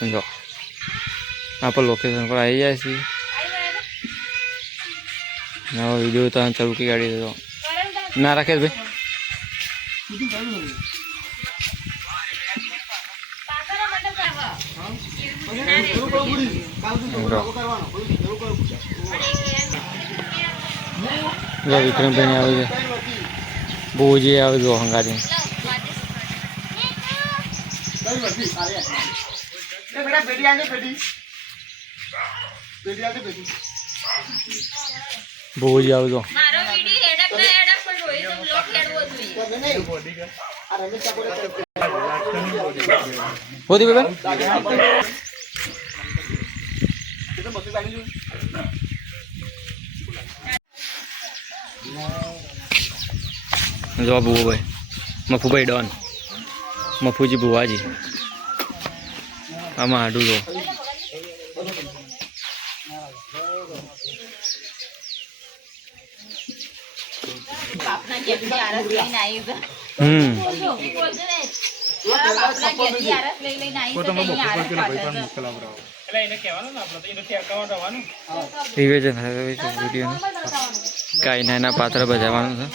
જો આપણે લોકેશન પર આવી જાય છીએ. નવો વિડીયો તો ચાલુ કરી ગાડી તો ના રાખે ભાઈ. વિક્રમભાઈ આવે છે, બહુજી આવે જો હંગારી. બહુજી આવે જો હોતી બેન જો બુવાભાઈ મફુભાઈ ડોન મફુજી બુવાજી આમાં હાડું જો કાંઈ ના એના પાત્ર બજાવવાનું છે.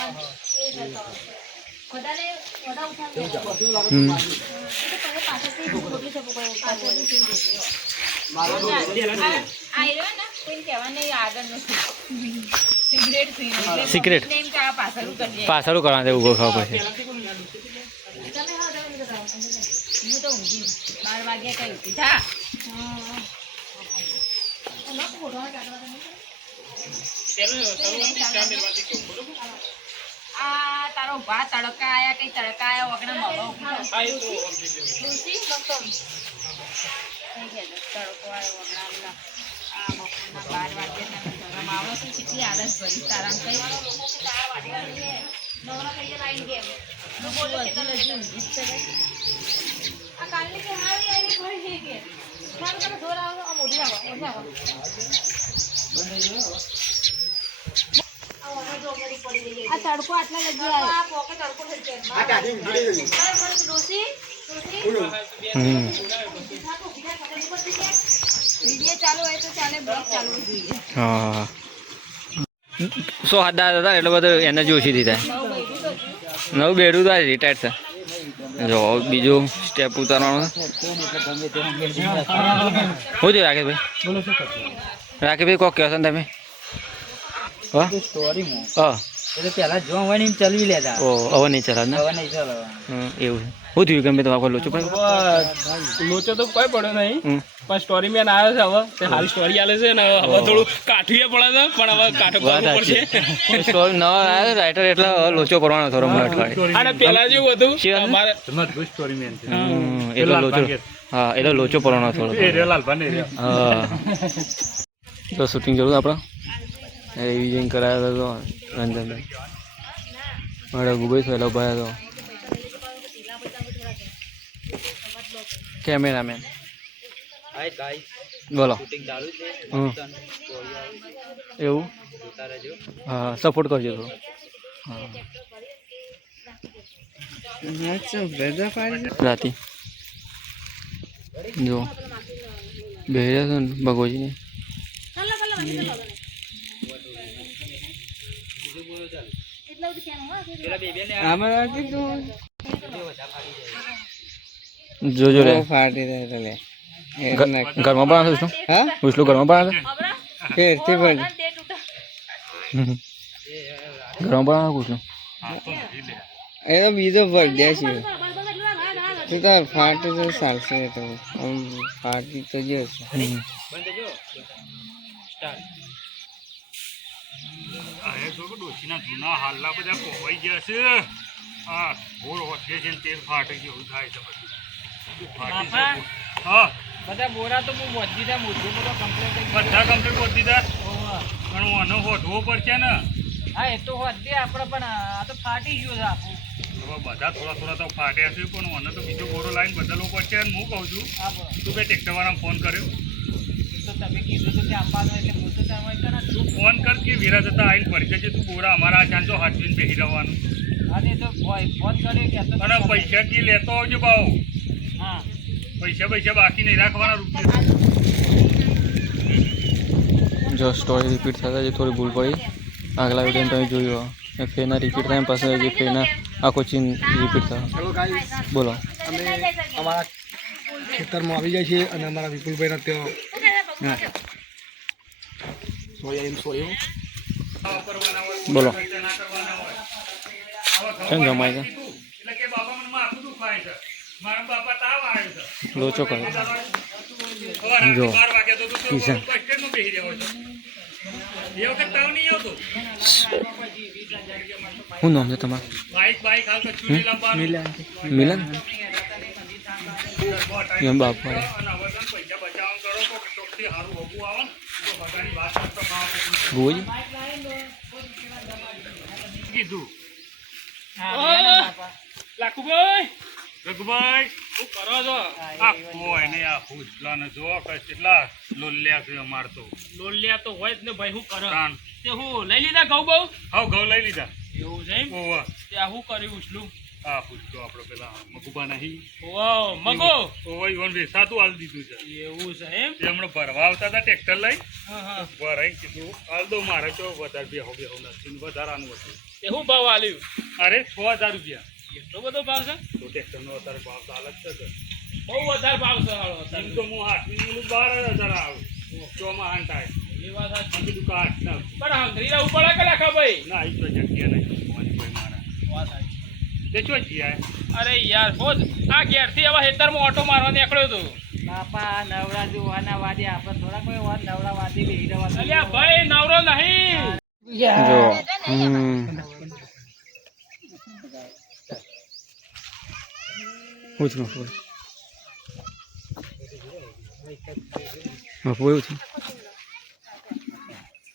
સિક્રેટ પાછળ કરવા દે ઉભો ખાવા પછી તારો ભા તડકા આયા કઈ તડકા આયા વગણા મળો તડકો આવ્યો વગણા આ બપોરના 12 વાગે શરમ આવે છે. કેટલી આળસ ભરી તારા કઈ નવરા કઈ લાઈન ગેમ નો બોલો કે તને જીવ જીત આ કાલની કે હારી આવી ભરી છે કે માર તમે ઢોર આવો આ મોઢી આવો આ તડકો આટલા લગી આવ્યો આ પોકે તડકો થઈ જાય આ કાઢી નીકળી ગઈ ડોસી વિડિયો ચાલુ હોય તો ચાલે બ્લોગ ચાલુ જોઈએ. હા 100 હાથ દાદા હતા એટલે બધું એનર્જી ઓછી થઈ જાય. નવું બેડું તો રિટાયર્ડ છે. જો બીજું સ્ટેપ ઉતારવાનું હું થયું રાકેશભાઈ રાકેશભાઈ કોક કહો છો ને તમે હા પેલા જોવા હોય ને ચલવી લેતા. ઓ હવે નહીં ચલાવ ને હવે નહીં ચલાવવા. એવું શું થયું ગમે તમારે લોચો પણ લોચો તો કોઈ પડ્યો નહીં પણ સ્ટોરી મેન આવ્યો છે. હવે તે હાલ સ્ટોરી આલે છે ને હવે થોડું કાઠું પડે છે પણ હવે કાઠું કરવું પડશે. સ્ટોરી ન આવ્યો રાઇટર એટલે લોચો પડવાનો થોડો મને અટકાવે. અને પેલા જેવું હતું અમારે મજબૂત સ્ટોરી મેન છે. એટલે લોચો હા એટલે લોચો પડવાનો થોડો. હા તો શૂટિંગ જરૂર આપણે રિવિઝન કરાયો હતો રંજનભાઈ મારા ગુભાઈ સહેલો ભાઈ હતો કેમેરામેન. બોલો એવું હા સપોર્ટ કરજો થોડો. રાતી જો બે રહ્યા છો ને ભગોજીને જોજો રે ઘરમાં પણ આવશે ઉસલું ઘરમાં પણ આવશે ઘરમાં પણ આવે ઉસલું એ તો બીજો બર્થડે છે. તું તો ફાટી તો ચાલશે તો ફાટી તો જશે. જૂના હાલના બધા પોવાઈ ગયા છે. હા ભૂલ વધે છે તેલ ફાટી જેવું થાય છે બધું. હા બધા બોરા તો બહુ વધી દીધા મોટું બધા કમ્પ્લીટ વધી દીધા પણ આનો વધવો પડશે ને. હા એ તો વધે આપણે પણ આ તો ફાટી ગયો છે આપણું. બધા થોડા તો ફાટ્યા છે પણ મને તો બીજો બોરો લાઈન બદલવો પડશે. અને હું કહું છું તું કઈ ટેક્ટરવાળાને ફોન કર્યો તો તમે કીધું તો કે આપવાનો એટલે હું તો તું ફોન કર કે વેરા જતા આવીને પડી જશે. તું બોરા અમારા ચાંચો હાથવીને બેસી રહેવાનું. હા તો ફોન કર્યો કે અને પૈસા કે લેતો આવજો ભાવ. હા પૈસા બાકી નહીં રાખવાના રૂપિયા. જો સ્ટોરી રિપીટ થતા જે થોડી ભૂલ પડી આગલા વિડીયો તમે જોયું એ ફેરના રિપીટ થાય પછી જે ફેરના આખો ચીન રિપીટ થાય. બોલો. અમે અમારા ખેતરમાં આવી જાય છે અને અમારા વિપુલભાઈના ત્યાં બોલો કેમ જમાય છે એટલે કે બાપા મને માથું દુખાય છે, મારા બાપા તાવ આવ્યો છે. લોચો કરો. સવારે જો. 12 વાગે તો કિશન. બસ સ્ટેન્ડમાં બેસી રહ્યો છે. એ વખત તાવ નહીં આવતો. શું નામ છે તમારું? બાઈક હાલ તો ચૂલી લાવવાનું. મિલન એમ બાપા અને હવે તમે પૈસા બચાવવાનું કરો તો ચોકથી સારું હોવું આવે ને તો બધાની વાત કરતો બોજ કીધું. લાખુભાઈ રઘુભાઈ શું કરો છો? આ કોઈ નહીં, આ ભૂજલાને જો કે કેટલા લોલ્યા છે અમાર તો. લોલિયા તો હોય જ ને ભાઈ, શું કરે તાન. તે હું લઈ લીધા ઘઉં બહુ હાવ ઘઉં લઈ લીધા. એવું છે એમ? ઓવા ત્યાં શું કર્યું ઉછલું? આ પૂછતો આપણે પેલા મગુબા નહીં વાવ મગો ઓવા ઈવન વેસાતું હાલ દીધું છે. એવું છે એમ? એ હમણાં ભરવા આવતા હતા ટ્રેક્ટર લઈ હા હા. ભરાઈ કીધું હાલ દો મારે તો વધારે બેહો નથી વધારાનું હતું. તે શું ભાવ આલ્યું? અરે 6000 રૂપિયા. એટલો બધો ભાવ છે? તો ટ્રેક્ટરનો અત્યારે ભાવ તો અલગ છે કે. બહુ વધારે ભાવ છે હાલો એમ અત્યારે. તો હું 8 12,000 આવું ચોમાં હાંટાય એ વાત સાચી. આમ કીધું કે 8 ના પણ હંગરી રહેવું પડે કે લાખા ભાઈ? ના ઈ તો જગ્યા નહીં કોઈ મારા વાત સાચી. તે ચો જીયા અરે યાર હોજ આ ઘેરથી હવે હેતરમાં ઓટો મારવા નીકળ્યો હતો. બાપા નવરા જોવાના વાદે આપણે થોડા કોઈ વાત નવરા વાદે બેહી રહેવાનું. અલ્યા ભાઈ નવરો નહીં. જો પૂછ નો પૂછ એવું છે.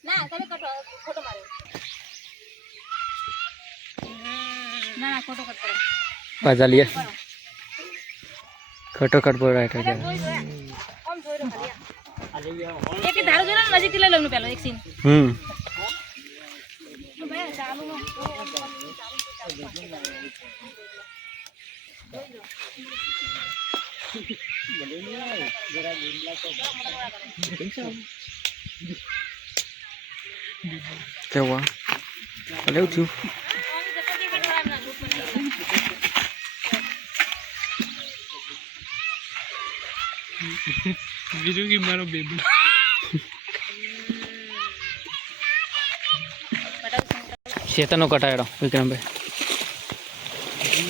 ના તમે ખોટો માર્યો. ના ખોટો કટ કરો. પાછા લે ખટોખટ પર રાઈટ જોઈ જોયા. આમ જોઈ રહ્યો ખાલી. એક ધારો જોઈને નજીકથી લઈ લઉં પેલો એક સીન. તો ભાઈ ચાલુ કેવા અલે ઉઠ્યું બીજું કે મારો બેબી શેતાનો કટાયડો વિક્રમભાઈ.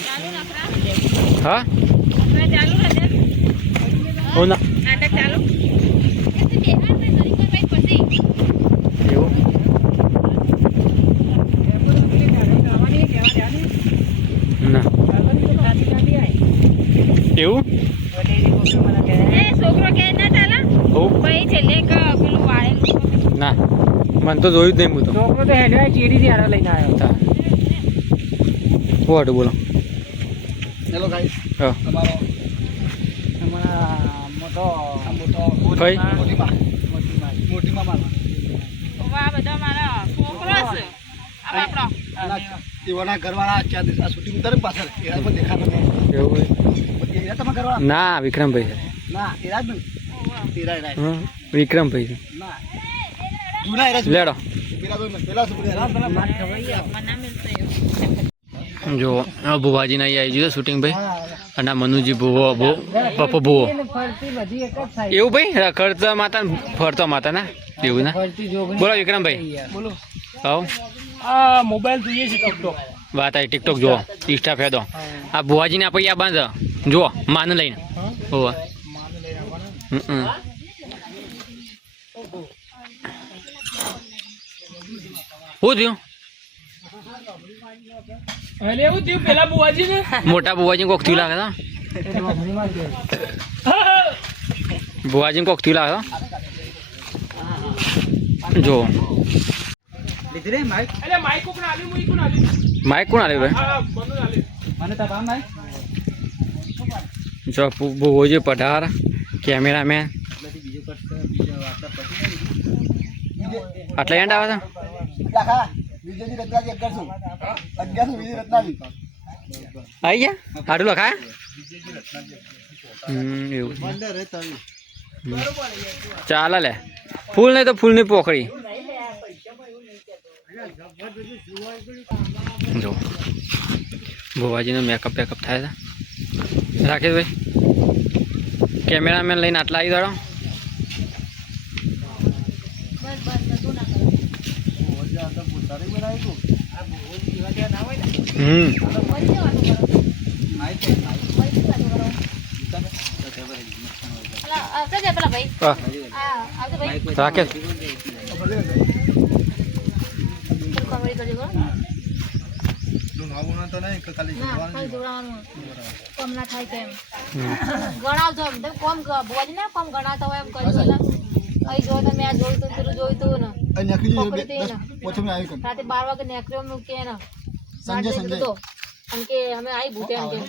ચાલુ રાખરા. હા ચાલુ રાખે. હો ના નાટક ચાલુ. એ તો બેહાર ભાઈ ઘરી પર ભાઈ પછી. એવું ના એવું એ છોકરો કે ના ચાલે. હોવ ભાઈ છેલ્લે એક પેલું વાળેલું. ના મને તો જોયું જ નહીં. હું તો છોકરો તો હેડવા ચીડીથી હારા લઈને આવ્યો. શું હતું બોલો. હેલો ગાઈસ, હા તમારો અમારા મોટો કઈ મોટી મામા વાહ બધા મારા છોકરો છે. આ આપણો. એવાના ઘરવાળા આ શૂટિંગ ઉતારે ને પાછળ એના પણ દેખાતો નહીં. એવું એ તમારા ઘરવાળા ના વિક્રમભાઈ છે. ના એરા જ નહીં એરા હા વિક્રમભાઈ છે. ના જૂના એરા લેડો પેલા છોકરા મને ના મિલતો એવું. જો ભુવાજી ના આવી ગયું શૂટિંગ ભાઈ અને આ મનુજી ભુવો પપ્પો ભુવો ફરતી બધી એક જ થાય. એવું ભાઈ રખડતા માતા ને ફરતા માતા ના એવું ના ફરતી જોગણી. બોલો વિક્રમભાઈ. બોલો. આવો આ મોબાઈલ જોઈએ છે ટિકટોક. વાત આવી ટિકટોક જુઓ ઇન્સ્ટા ફેદો આ ભુવાજીને આપણે આ બાંધ જુઓ માને લઈને હોવા શું થયું એટલે એવું થયું પેલા બુવાજી ને મોટા ભુવાજી કોક થયું લાગે ભુવાજી કોક થયું લાગે જો લીધી રે માઈક. એટલે માઈક કોક ના આલ્યું, મુઈ કોણ આલ્યું? માઇક કોણ આવે ભાઈ હા બંધ આલ્યું. મને તો ભાવ માઈક. જો ભુવોજી પઢાર કેમેરામેન બીજું કરશે બીજો વાર્તા પછી આટલા એન્ડ આવે છે આખા વિજયની રત્નાજી 1100 વિજય રત્નાજી આવી ગયા હાડું લખાય એવું ચાલે લે ફૂલ નહીં તો ફૂલની પોખડી જો ભુવાજીનો મેકઅપ બેકઅપ થાય છે રાકેશભાઈ કેમેરામેન લઈને આટલા આવી દાડો બસ બસ બધું ના કરો વળી જવાનું કરો વળી જવાનું કરો અલા આવતા જાય પેલા ભાઈ આવતો ભાઈ રાકેશ કોમેડી કરજો બરો ના ખાલી જોડાવાનું કોમ ના થાય કેમ ગણાવજો તમે કોમ બોજ ને કોમ ગણાવતા હોય એમ કરી પેલા અહીં જો તમે આ જોયું તું પેલું જોયું તું ને રાતે 12 વાગે નેકર્યો નું કે ને સંજય અને કે અમે આવી ભૂતે એમ કેમ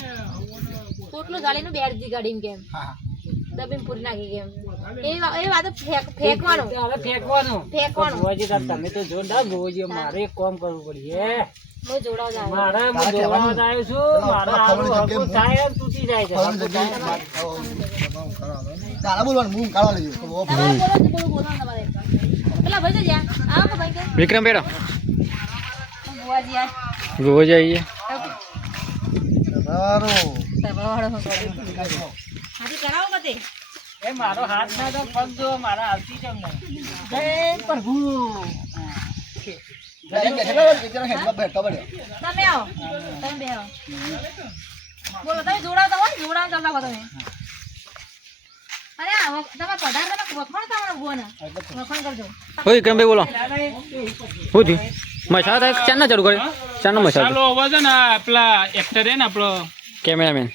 ટોટલું ગાડીનું બેરજી ગાડી કેમ દબીને પૂરી નાખી કેમ એ વાત ફેંકવાનું તમે તો જોરદાર ભુવાજી મારે એક કામ કરવું પડશે હું જોડાવ જાય મારે હું જોડાવા આવ્યો છું મારા આનું હકું થાય એમ તૂટી જાય છે પેલા ભાઈ તો જ્યાં આવો ભાઈ કે વિક્રમ બેડો બુઆજી આ ભુવાજી આવીએ હાજી કરાવો બતે એ મારો હાથ ના તો પગ જો મારા આવતી ચમ જય પ્રભુ તમે આવો તમે બેહો બોલો તમે જોડાવતા હોય જોડાવ ચાલતા હો તમે અરે આવો તમે પધાર તમે વખણ તમારો બોને વખણ કરજો હો વિક્રમભાઈ બોલો શું થયું મસાલા થાય ચાર ના ચાલુ કરે ચાર નો મસાલો ચાલો હવે છે ને પેલા એક્ટર હે ને આપણો કેમેરામેન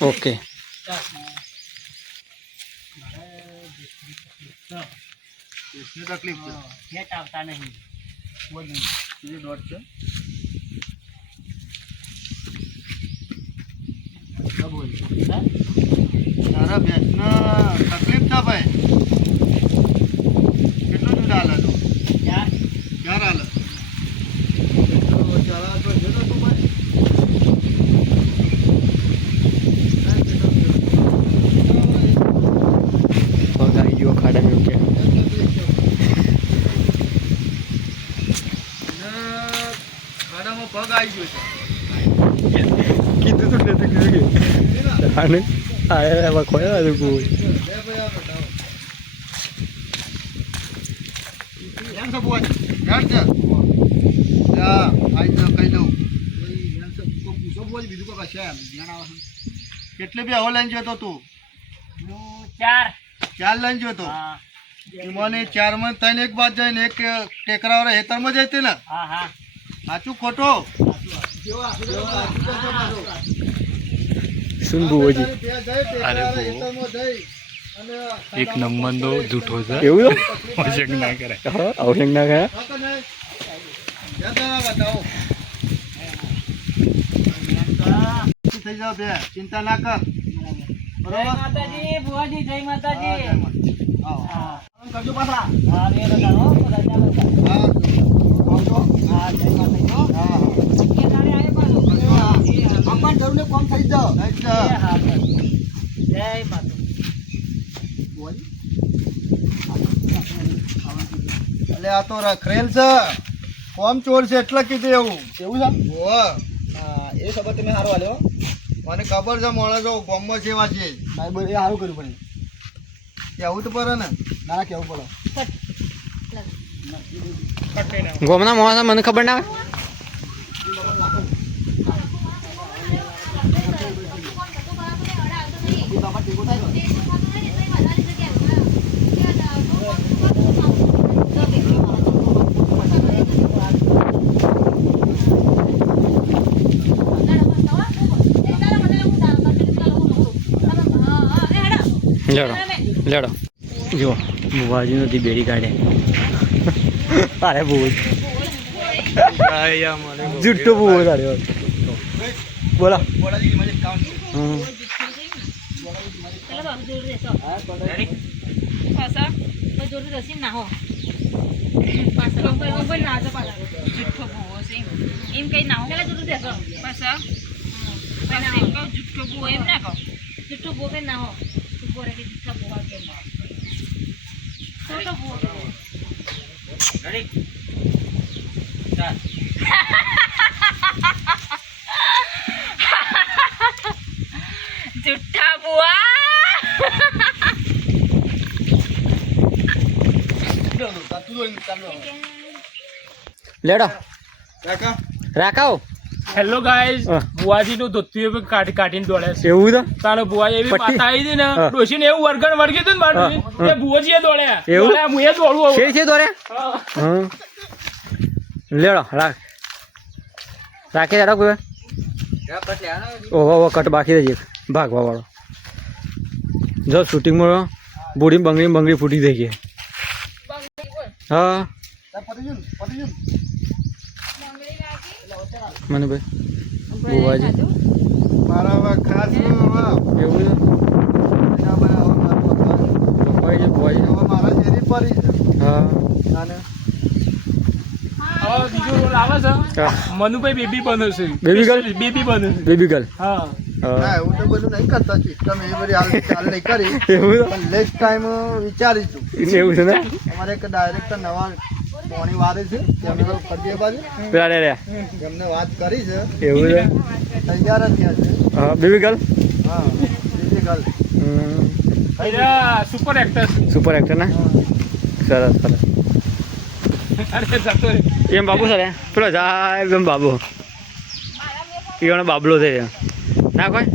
ઓકે તકલીફ નેટ આવતા નહીં તારા ભેંસના તકલીફ છે ભાઈ કેટલું દૂધ હાલે તું ક્યાં હાલે આવી ગયો ખાડા મેં કે ખાડામાં પગ આવી ગયો છે કીધું તો નથી કીધું આને આયા ખોયા હતું કોઈ એમ છે બોલ યાર છે આઈ તો કહી દઉં પૂછો બોલ બીજું કોઈ કશે એમ ધ્યાન આવે કેટલે બી હવો લઈને જતો તું 4 લઈને જતો મને 4 માં 3 એક બાદ જઈને એક ટેકરાવાળા હેતરમાં જતી ને સાચું ખોટો સુન ભુવાજી એક નંબર નો જૂઠો છે એવું અવશેક ના કરે અવશેક ના ખાયા થઈ જાવ બે ચિંતા ના કર જય માતાજી ભુવાજી જય માતાજી કરજો પાછા હા રે લગાવો રજા લગાવો હા જય માતાજી હા કે તારે આય પાછો અમન જરૂર ને કોમ થઈ જાવ જય માતાજી એટલે આ તો રખરેલ છે કોમ ચોર છે એટલે કીધું એવું છે એ ખબર તમે સારું હાલ્યો મને ખબર છે માણસો કોમમાં છે એવા છે સાહેબ એ સારું કર્યું પડે કેવું તો પડે ને ના કેવું પડે ગોમના મોણા મને ખબર ના આવે લેડો લેડો જો બુવાજી નથી બેડી કાઢે અરે બુજ જુટ્ટો બુવો કાઢ્યો બોલો એમ કઈ ના પેલા જોડું દેશો પાછા જુઠ્ઠો બો એમ ના કહો જુઠ્ઠો બો કે ના હો તું બોરે કે જુઠ્ઠા બો કે ના ખોટો બો જુઠ્ઠા બુઆ લેડો કાકા રાખાઓ હેલો ગાઈઝ હા. બુઆજી નું ધોતિયું કાઢીને દોડે છે એવું તો તારો બુઆ એવી પટ્ટી? માથા આવી હતી ને હા. ડોશીને એવું વળગણ વળગી હતું ને મારું હા. એ બુઆજીએ દોડ્યા એવું? દોડ્યા, હું એ દોડું હવે. છે દોરે હા. હા લેડો રાખી દાડો કોઈ ઓહો કટ બાકી રહી ભાગવા વાળો જો શૂટિંગમાં બુડી બંગડી ફૂટી થઈ ગઈ હા મને ભાઈ બુવાજી મારા હવે ખાસ હવે એવું છે બુવાજી હવે મારા શેરી પડી છે હા અને હવે બીજો રોલ આવે છે હા. મનુભાઈ બેબી બને છે Baby girl? બેબી બને છે બેબી ગર્લ હા ના એવું તો બધું નહીં કરતા સિસ્ટમ એ બધી હાલ ચાલ નહીં કરી એવું તો પણ નેક્સ્ટ ટાઈમ વિચારીશું એવું છે ને અમારે એક ડાયરેક્ટર નવા પોણી વારે છે તેમને તો કરીએ બાજુ પેલા રે એમને વાત કરી છે એવું છે તૈયાર જ થયા છે હા બેબી ગર્લ હા બીજી girl super actor super actor ને સરસ સરસ અરે જતો રે. એમ બાબુ સર પેલો જાય એમ બાબુ એ બાબલો છે ના કોઈ